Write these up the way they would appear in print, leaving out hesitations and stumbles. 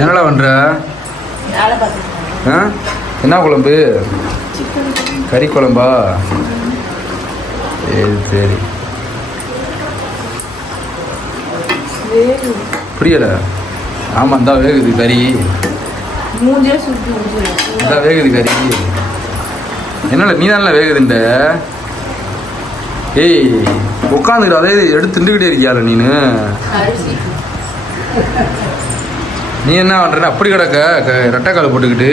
என்னடா பண்ற? என்ன குழம்பு? கறி குழம்பா? சரி புரியல. ஆமா இந்தா வேகுது கறி. இந்தா வேகுது கறி. என்னல நீ தானே வேகுதுண்ட? ஏய் உட்காந்துக்கிட்டு அதே எடுத்து திண்டுக்கிட்டே இருக்கியால நீனு? நீ என்ன பண்ற? அப்படி கிடக்க ரெட்டைக்கால் போட்டுக்கிட்டு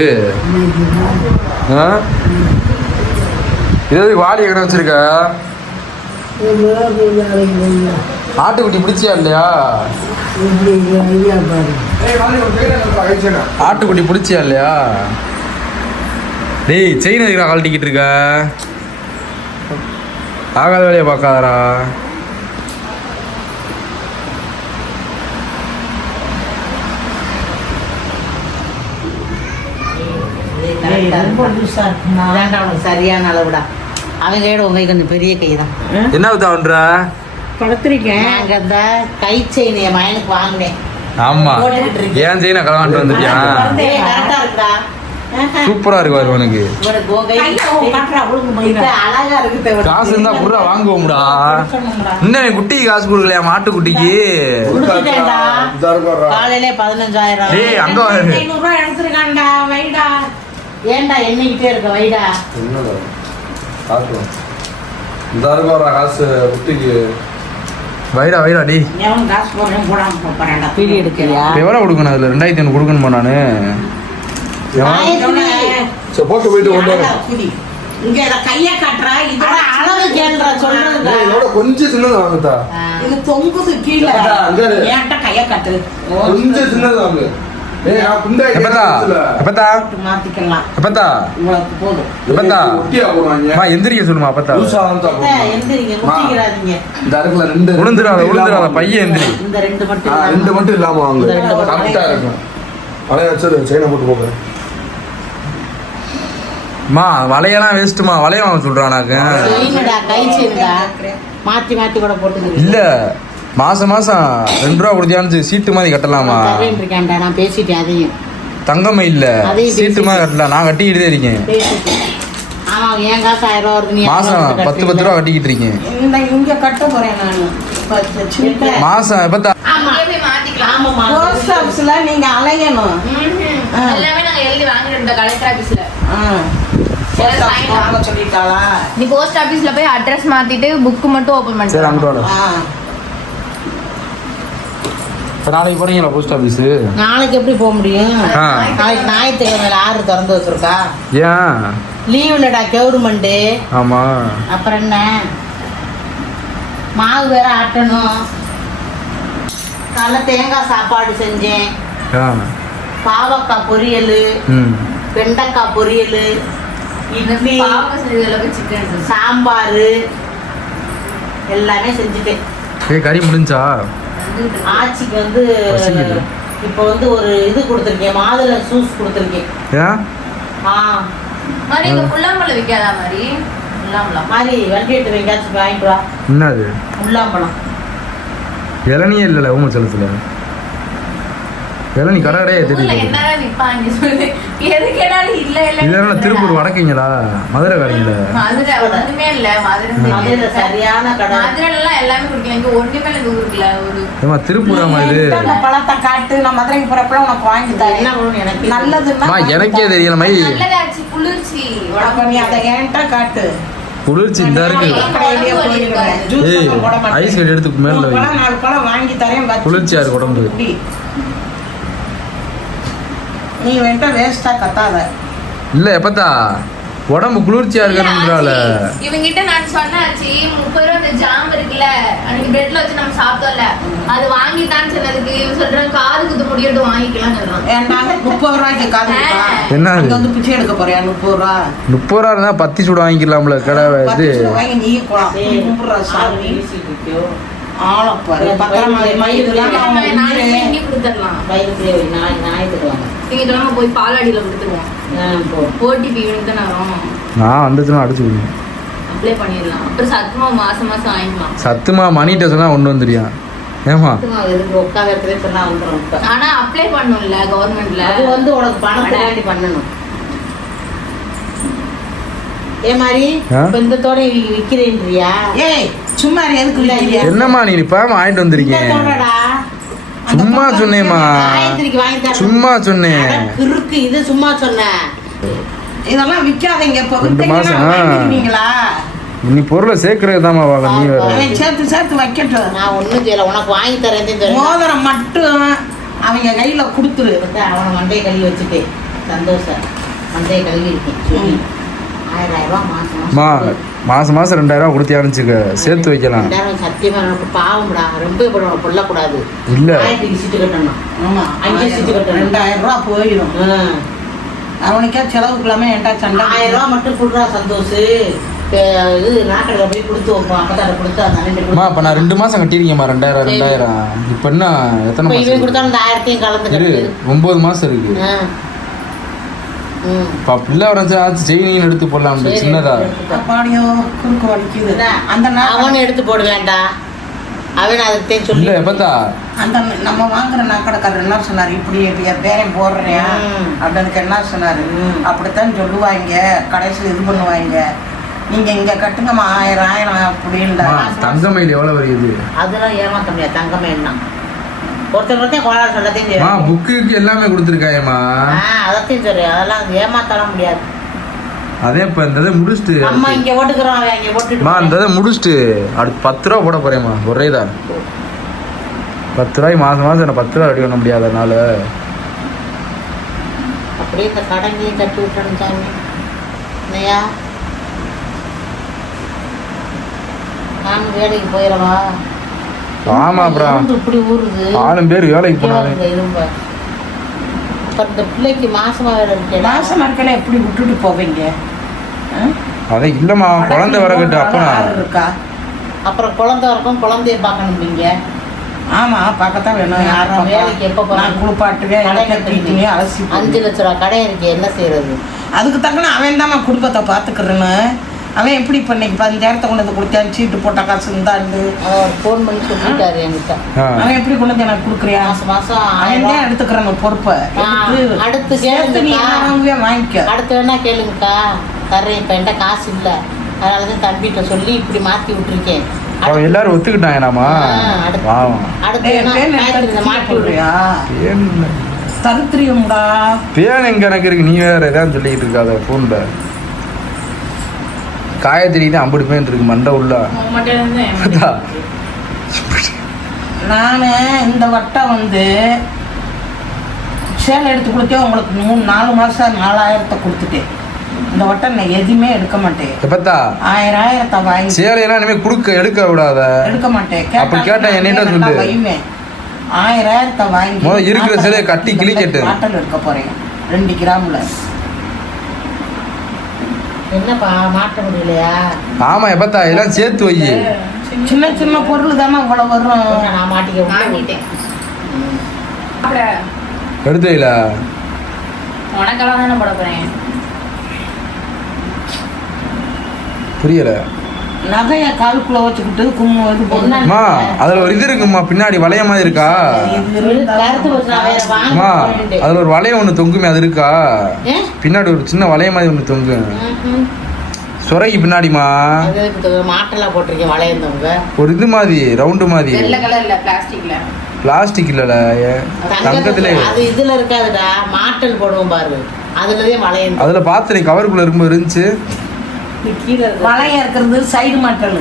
ஏதாவது வாலி எங்கே வச்சிருக்க? ஆட்டுக்குட்டி பிடிச்சியா இல்லையா? ஆட்டுக்குட்டி பிடிச்சியா இல்லையா? டேய் செயின் எதுக்குடா கழட்டிக்கிட்டு இருக்க? ஆகாத வேலையை பார்க்காதரா. சரியான அளவுடா. அவன் கையோட உங்க கொஞ்சம் பெரிய கை தான். என்ன பண்ற? கொடுத்துருக்கேன். அங்க இந்த கை செயின் என் மயனுக்கு வாங்கினேன். ஆமா ஏன் செயினை கலவாண்டு வந்துட்டியா? கரெக்டா இருக்குடா. சூப்பரா இருக்கு பாரு உனக்கு. அழகா இருக்கு. காசு இருந்தா புறா வாங்குவோம்டா. இன்னும் குட்டிக்கு காசு கொடுக்கலையா? மாட்டு குட்டிக்கு காலையில 15,000. ஏய் அங்க வரு. 500 ரூபாய் எடுத்துருக்காண்டா. வைடா ஏன்டா எண்ணிக்கிட்டே இருக்க? வைடா காசு குட்டிக்கு. வைடா வைடா டி. காசு போடுறேன் போடாம போறான்டா. பீடி எடுக்கறியா? எவ்வளவு கொடுக்கணும்? அதுல 2500 கொடுக்கணுமா நானு? போட்டு போயிட்டு இங்க கைய காட்டுறா. இதோட அளவு கேள்றா சொல்றா. இதோட கொஞ்சம் சின்னது வாங்குதா? இது தொங்குது கீழ. ஏன்டா கைய காட்டு? கொஞ்சம் சின்னது வாங்கு. எந்திரிக்க சொல்லுமா? பையன் எந்திரி. ரெண்டு மட்டும் இல்லாம வாங்க. மா வளையெல்லாம் வேஸ்ட்டுமா. வளைய வாங்க சொல்றானாக்க. மாத்தி மாத்தி கூட போட்டு இல்ல மாசம் மாசம் 2 ரூபா கொடுத்தியான்னு சீட்டு மாதிரி கட்டலாமா? நான் பேசிட்டேன். அதையும் தங்கமே இல்ல சீட்டு மாதிரி கட்டலாம். நான் கட்டிக்கிட்டே இருக்கேன். மாசம் 10 ரூபா கட்டிக்கிட்டு இருக்கேன். இங்க கட்ட போறேன் நான் மாசம். நீங்க அலையணும். சொல்லிட்டாளா? நீ போஸ்ட் ஆபீஸ்ல போய் அட்ரஸ் மாத்திட்டு புக் மட்டும் ஓபன் பண்ணு. நாளைக்கு போறீங்களா போஸ்ட் ஆபீஸ்? நாளைக்கு எப்படி போக முடியும்? நாளைக்கு ஞாயிற்றுக்கிழமை 6 திறந்து வச்சிருக்கா. ஏன் லீவ் இல்லடா கவர்மெண்ட். ஆமா அப்புறம் என்ன? மாவு வேற ஆட்டணும். நல்ல தேங்காய் சாப்பாடு செஞ்சேன். பாவக்காய் பொரியல், வெண்டைக்காய் பொரியல், இட்லி, சாம்பார் எல்லாமே செஞ்சுட்டேன். கறி முடிஞ்சா? ஆச்சிக்கு வந்து இப்போ வந்து ஒரு இது கொடுத்துருக்கேன். மாதுளை ஜூஸ் கொடுத்துருக்கேன். முள்ளாம்பழம் விற்காதா மாதிரி? முள்ளாம்பழம் மாதிரி வண்டி எடுத்து எங்கேயாச்சும் வாங்கிட்டு வா. என்னது முள்ளாம்பழம்? இளநியே இல்லைல்ல ஊமச்சலத்துல. இளநீ கடை கடையே தெரியுது. திருப்பூர் வடக்குங்களா? மதுரை கடைங்களா? திருப்பூராமா இது? பழத்தை காட்டு. நான் மதுரைக்கு போறப்ப உனக்கு வாங்கி தரேன். என்ன பண்ணணும் எனக்கு? நல்லதுன்னா எனக்கே தெரியல மை. குளிர்ச்சி நீ அதை ஏன்ட்டா காட்டு. குளிர்ச்சி இந்த இருக்கு. ஐஸ் கட்டி எடுத்து மேல 4 பழம் வாங்கி தரேன். குளிர்ச்சியா இருக்கு உடம்பு. நீ வேண்டா வேஸ்டா கத்தாத. இல்ல எப்பத்தா உடம்பு குளிர்ச்சியா இருக்கணும்ன்றால. இவங்கிட்ட நான் சொன்னாச்சு 30 ரூபா அந்த ஜாம் இருக்குல்ல அன்னைக்கு பிரெட்ல வச்சு நம்ம சாப்பிட்டோம்ல அது வாங்கி தான் சொன்னதுக்கு இவன் சொல்றான் காது குத்து முடியட்டும் வாங்கிக்கலாம் சொல்றான். ஏன்டா 30 ரூபாய்க்கு காது குத்தா? என்ன அங்க வந்து பிச்சை எடுக்க போறியா? 30 ரூபா. 30 ரூபா இருந்தா 10 சூட வாங்கிக்கலாம்ல கடை இது. வாங்கி நீ போலாம். 30 ரூபா சாமி ஆளப்பாரு. பத்திரமா மயிலுலாம் நான் இங்க கொடுத்துடலாம். வயிறுக்குள்ளே ஞாயிற்றுக்கிழமை திங்கக்கிழமை போய் பாலாடியில கொடுத்துருவோம். ஓடிபி இவனுக்கு தானே வரும். நான் வந்துச்சுன்னா அடிச்சு விடுவேன். அப்ளை பண்ணிடலாம். அப்புறம் சத்துமா மாசம் மாசம் வாங்கிக்கலாம். சத்துமா மணிகிட்ட சொன்னா ஒன்று வந்துடுறியா? ஏமா எதுக்கு உட்காந்துருக்கே சொன்னா வந்துடும் இப்ப. ஆனா அப்ளை பண்ணும்ல கவர்மெண்ட்ல. அது வந்து உனக்கு பணத்தை வேண்டி பண்ணணும். ஏ மாதிரி இப்ப இந்த தோட விக்கிறேன்றியா? ஏய் சும்மா எதுக்கு விக்கிறியா? என்னம்மா நீ பாம வாங்கிட்டு வந்திருக்கேன். சும்மா சொன்னேம்மா. காயத்ரிக்கு வாங்கி தர. சும்மா சொன்னேன். இருக்கு இது சும்மா சொன்னேன். இதெல்லாம் விக்காதீங்க. இப்ப 2 மாசம் விக்கிறீங்களா? நீ பொருளை சேர்க்கறதுதாம்மா வாங்க நீ வேற. சேர்த்து சேர்த்து வைக்கட்டும். நான் ஒண்ணும் செய்யல. உனக்கு வாங்கி தரேன். மோதிரம் மட்டும் அவங்க கையில கொடுத்துரு. அவனை மண்டையை கழுவி வச்சுட்டு சந்தோஷம். மண்டையை கழுவி இருக்கேன் சொல்லி 1000 ரூபாய் மாசம் 2000 ரூபாய் கொடுத்து அனுப்பிச்சுக்க. சேர்த்து வைக்கலாம். சத்தியமா எனக்கு பாவம்டா. ரொம்ப கொள்ளக்கூடாது. இல்ல சீட்டு கட்டணும். ஆமா 5 சீட்டு கட்டணும். 2000 ரூபாய் போயிடும். அவனுக்கே செலவுக்குலாமே ஏன்டா சண்டை. 1000 ரூபாய் மட்டும் கொடுறா சந்தோஷ். இது நாக்கடையில் போய் கொடுத்து வைப்போம். அப்பதான் கொடுத்து அந்த அப்ப நான் 2 மாசம் கட்டிருக்கேம்மா. 2000 இப்ப என்ன எத்தனை மாசம் கொடுத்தாலும் இந்த 1000 கலந்து 9 மாசம் இருக்கு. பிள்ளை வரைச்சு செயினின்னு எடுத்து போடலாம். சின்னதா குறுக்கு வலிக்குது. அந்த அவன் எடுத்து போட வேண்டாம். அவன் அதை சொல்லி எப்பத்தா அந்த நம்ம வாங்குற நாக்கடைக்காரர் என்ன சொன்னாரு? இப்படி பேரையும் போடுறேன் அப்படின்னு என்ன சொன்னாரு? அப்படித்தான் சொல்லுவாங்க. கடைசியில் இது பண்ணுவாங்க. நீங்க இங்க கட்டுங்கம்மா 1000 அப்படின்டா. தங்கமயில் எவ்வளவு வருது? அதெல்லாம் ஏமாத்த முடியாது. தங்கமயில் தான் ஒருத்தர் கோளாறு சொல்லத்தையும் புக்கு எல்லாமே கொடுத்துருக்காயம்மா. அதத்தையும் சரி. அதெல்லாம் ஏமாத்தலாம் முடியாது. அதே இப்ப இந்த முடிச்சுட்டு நம்ம இங்க ஓட்டுக்கிறோம். அங்க போட்டுமா இந்த முடிச்சுட்டு அடுத்து 10 ரூபா போட போறேம்மா. ஒரே தான் 10 ரூபாய்க்கு மாசம் என்ன 10 ரூபா ரெடி பண்ண முடியாது. அதனால அப்படியே இந்த கடங்கையும் கட்டி விட்டணும் சாமி. இல்லையா நானும் வேலைக்கு போயிடவா? ஆமா அப்புறம் இப்படி ஊறுது. 4 பேர் வேலைக்கு போனாங்க. இந்த பிள்ளைக்கு மாசமா வேலை இருக்கு. மாசமா இருக்கல எப்படி விட்டுட்டு போவீங்க? அதே இல்லம்மா குழந்தை வரக்கட்டு. அப்பா இருக்கா? அப்புறம் குழந்தை இருக்கும். குழந்தைய பார்க்கணும். நீங்க ஆமா பார்க்கத்தான் வேணும். யாரும் வேலைக்கு எப்போ போறாங்க? குளிப்பாட்டுவேன் கட்டிட்டீங்க அலசி 5 லட்ச ரூபா கடை இருக்கு. என்ன செய்யறது? அதுக்கு தக்கன அவன் தான் குடும்பத்தை பார்த்துக்கிறேன்னு. அவன் எப்படி இப்போ இன்னைக்கு 5000 கொண்டு வந்து கொடுத்தேன். சீட்டு போட்ட காசு இருந்தாண்டு ஃபோன் பண்ணி சொல்லிட்டாரு என்கிட்ட. அவன் எப்படி கொண்டு வந்து எனக்கு கொடுக்குறியா? மாசம் அவன் தான் எடுத்துக்கிறேன் பொறுப்பை. அடுத்து சேர்த்து நீ வாங்கவே வாங்கிக்க. அடுத்து வேணா கேளுங்கக்கா தர்றேன். இப்போ என்கிட்ட காசு இல்லை. அதனால தான் தம்பிகிட்ட சொல்லி இப்படி மாற்றி விட்டுருக்கேன். அவன் எல்லாரும் ஒத்துக்கிட்டாங்களாமா? அடுத்து மாட்டி விடுறியா? தருத்திரியம்டா. பேன் எங்க எனக்கு இருக்கு. நீ வேற ஏதாவது சொல்லிக்கிட்டு இருக்காத போன்ல. காயத்ரி தான் 50 பேன் இருக்கு மண்டை உள்ள. நான் இந்த வட்டம் வந்து சேலை எடுத்து கொடுத்தேன். உங்களுக்கு 3-4 மாசம் 4000 கொடுத்துட்டேன். இந்த வட்டம் நான் எதுவுமே எடுக்க மாட்டேன். எப்பத்தா 1000 வாங்கி சேலையெல்லாம் இனிமே குடுக்க எடுக்க விடாத. எடுக்க மாட்டேன். அப்படி கேட்டா என்னிட்ட சொல்லு. 1000 வாங்கி இருக்கிற சேலையை கட்டி கிழிக்கட்டு. பாட்டில் எடுக்க போறேன் 2 கிராம்ல. என்னப்பா மாட்ட முடியலையா? ஆமா எப்பத்தா எல்லாம் சேர்த்து வை. சின்ன சின்ன பொருள் தானே உங்களை வரும். நான் மாட்டிட்டேன். எடுத்து வைல உனக்கெல்லாம் தானே போட போறேன். புரியல. நகைய காலுக்குள்ள வச்சுக்கிட்டு கும்மா அதுல ஒரு இது இருக்குமா பின்னாடி வளைய மாதிரி இருக்கா? அதுல ஒரு வளையம் ஒண்ணு தொங்குமே அது இருக்கா? பின்னாடி ஒரு சின்ன வளைய மாதிரி ஒண்ணு தொங்கு சொரைக்கு பின்னாடிமா. மாட்டெல்லாம் போட்டிருக்கேன் வளையம் தொங்க. ஒரு இது மாதிரி ரவுண்டு மாதிரி. பிளாஸ்டிக் இல்லல தங்கத்துல. அது இதுல இருக்காதுடா. மாட்டல் போடுவோம் பாரு. அதுலதான் வளையம். அதுல பாத்து கவருக்குள்ள இருக்கும்போது இருந்துச்சு. வளையம் இருக்கிறது சைடு மாட்டல்.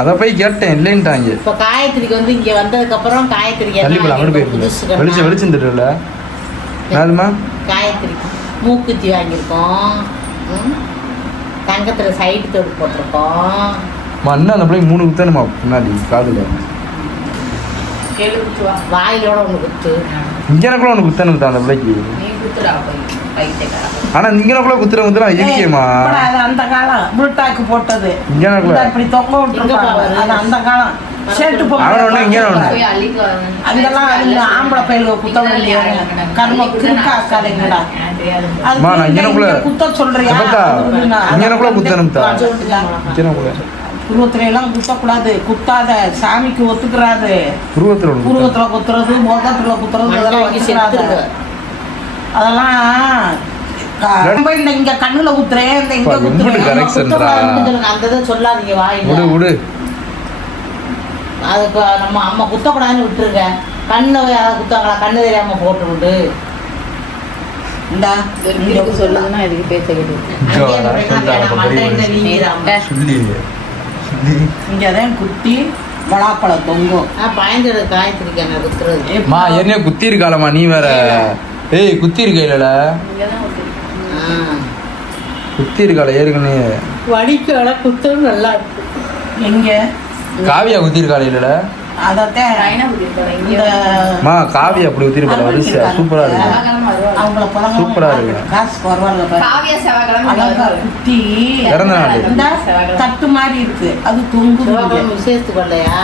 அத போய் கேட்டேன் இல்லைன்ட்டாங்க. இப்ப காயத்ரிக்கு வந்து இங்க வந்ததுக்கு அப்புறம் காயத்ரிக்கு வெளிச்சம் தெரியல. யாருமா காயத்ரிக்கு மூக்குத்தி வாங்கியிருக்கோம். தங்கத்துல சைடு தோடு போட்டிருக்கோம். மண்ணு அந்த பிள்ளைக்கு 3 குத்தணுமா பின்னாடி காதுல. வாயிலோட ஒண்ணு குத்து. இங்கனக்குள்ள ஒண்ணு குத்தணும் அந்த பிள்ளைக்கு. ஆனா இங்கனக்குள்ள குத்துற இருக்கேமா. அந்த காலம் புல்டாக்கு போட்டது. இங்கனக்குள்ள இப்படி தொங்க விட்டுருப்பாங்க. அது அந்த காலம். சேட்டு அவன ஒண்ணு இங்க ஒண்ணு போய் அள்ளிட்டு வரணும். அங்கெல்லாம் அதுங்க ஆம்பளை பையலுக்கு குத்த வேண்டிய கர்ம கிறுக்கா அக்காதைங்கடா. அம்மா, நான் இங்கனக்குள்ள குத்த சொல்றியா? எப்பத்தா? இங்கனக்குள்ள குத்தணும்தா. இங்கனக்குள்ள புருவத்துல எல்லாம் குத்தக்கூடாது, குத்தாத, சாமிக்கு ஒத்துக்கிறாது. புருவத்துல ஒண்ணு புருவத்துல குத்துறது, முகத்துல குத்துறது இதெல்லாம் வச்சுக்கிறாத. அதெல்லாம் ரொம்ப இங்க கண்ணுல குத்துறேன், இந்த இங்க குத்துறேன். அந்த இதை சொல்லாதீங்க வாயில. விடு விடு. அதுக்கு நம்ம அம்மா குத்தக்கூடாதுன்னு விட்டுருங்க. கண்ணு குத்தாங்களா, கண்ணு தெரியாம போட்டு விட்டு இந்தா இதுக்கு சொல்லுதுன்னா இதுக்கு பேச இங்கதான் குத்தி பலாப்பழம் தொங்கும். பயந்துடு காய்ச்சிருக்கேன் குத்துறது. மா என்ன குத்தி இருக்காளம்மா நீ வேற. ஏய் குத்தி இருக்க இல்ல குத்தி இருக்காள ஏற்கனவே வடிக்கால குத்துறது நல்லா இருக்கு. எங்க காவியா குத்தி இருக்காள இல்ல அதத்தான் மா காவியா அப்படி குத்தி இருக்காள வரிசை சூப்பரா இருக்கு. அவங்கள சூப்பரா இருக்கு. காசு பரவாயில்ல பாரு. காவியா செவ்வாய்க்கிழமை அழகா குத்தி பிறந்த நாள். இந்த தட்டு மாதிரி இருக்கு, அது தொங்கு. விசேஷத்துக்கு வரலையா?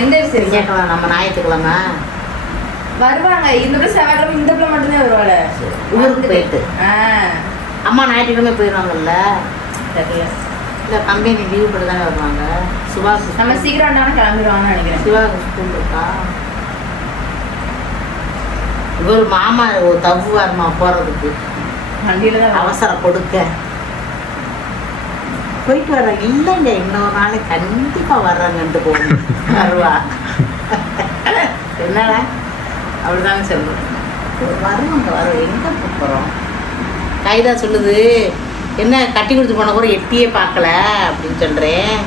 எந்த விஷயம் கேட்கலாம் நம்ம ஞாயிற்றுக்கிழமை வருவாங்க. இந்த பிள்ளை செவ்வாய்க்கிழமை இந்த பிள்ளை மட்டும்தான் வருவாள் ஊருக்கு போயிட்டு. அம்மா ஞாயிற்றுக்கிழமை போயிடுவாங்கல்ல. தெரியல. இல்லை கம்பெனி லீவ் போட்டு தானே வருவாங்க. சுபாஷ் நம்ம சீக்கிரம் வந்தாலும் கிளம்பிடுவாங்கன்னு நினைக்கிறேன். சிவாக்கு ஸ்கூல் இருக்கா? இவர் மாமா ஒரு தவ்வாருமா போகிறதுக்கு வண்டியில தான் அவசரம் கொடுக்க போயிட்டு வர. இல்லைங்க இன்னொரு நாள் கண்டிப்பாக வர்றாங்கன்ட்டு போகணும். வருவா என்னடா அப்படிதாங்க சொல்லுவோம். வருவாங்க வரும். எங்கே போகிறோம்? கைதா சொல்லுது என்ன கட்டி கொடுத்து போன கூட எட்டியே பார்க்கல அப்படின்னு சொல்கிறேன்.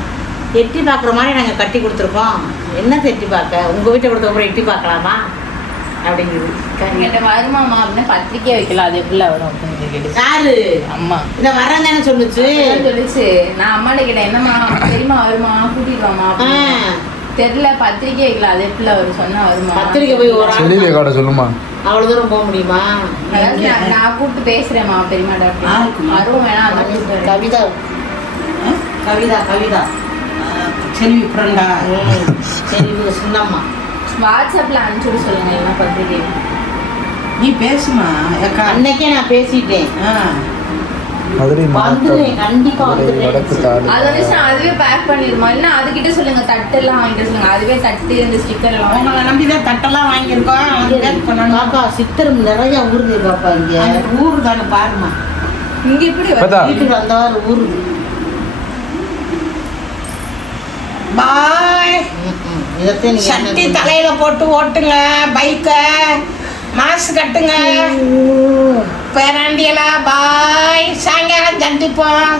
எட்டி பார்க்குற மாதிரி நாங்கள் கட்டி கொடுத்துருக்கோம். என்ன எட்டி பார்க்க? உங்கள் வீட்டை கொடுத்த அப்புறம் எட்டி பார்க்கலாமா அப்படிங்குது. கேட்ட வருமாமா அப்படின்னா பத்திரிக்கை வைக்கல, அது எப்படி வரும் அப்படின்னு கேட்டு. யாரு? அம்மா இந்த வரேன் தானே சொல்லுச்சு. சொல்லிச்சு. நான் அம்மாட்ட கேட்டேன், என்னம்மா தெரியுமா வருமா கூட்டிட்டு வாமா அப்படின்னு. தெரியல பத்திரிக்கை வைக்கல, அது எப்படி வரும் சொன்னா வருமா? பத்திரிக்கை போய் ஒரு செல்லிலே சொல்லுமா? அவ்வளோ தூரம் போக முடியுமா? அதாவது நான் கூப்பிட்டு பேசுறேன்மா பெரியமாட்ட அப்படின்னு. வருவோம் வேணா அந்த கூப்பிட்டு. கவிதா கவிதா கவிதா செல்வி ஃப்ரெண்டா? சரி சின்னம்மா வாட்ஸ்அப்ல அனுப்பிச்சுட சொல்லுங்க என்ன பத்திரிக்கை. நீ பேசுமா அக்கா. அன்னைக்கே நான் பேசிட்டேன். மதுரை வந்துடுவேன் கண்டிப்பா வந்துடுவேன். அது வந்து அதுவே பேக் பண்ணிருமா? இல்ல அதுகிட்ட சொல்லுங்க தட்டு எல்லாம் வாங்கிட்டு சொல்லுங்க. அதுவே தட்டு இந்த ஸ்டிக்கர் எல்லாம் உங்களை நம்பிதான் தட்டெல்லாம் வாங்கியிருக்கோம். பாப்பா சித்திரம் நிறைய ஊருது பாப்பா. இங்க ஊரு தானே பாருமா. இங்க எப்படி வீட்டுக்கு வந்தவாறு ஊருது. பாய். சட்டி தலையில போட்டு ஓட்டுங்க பைக்க. மாசு கட்டுங்க பேராண்டியலா. பாய். சாயங்காலம் சந்திப்போம்.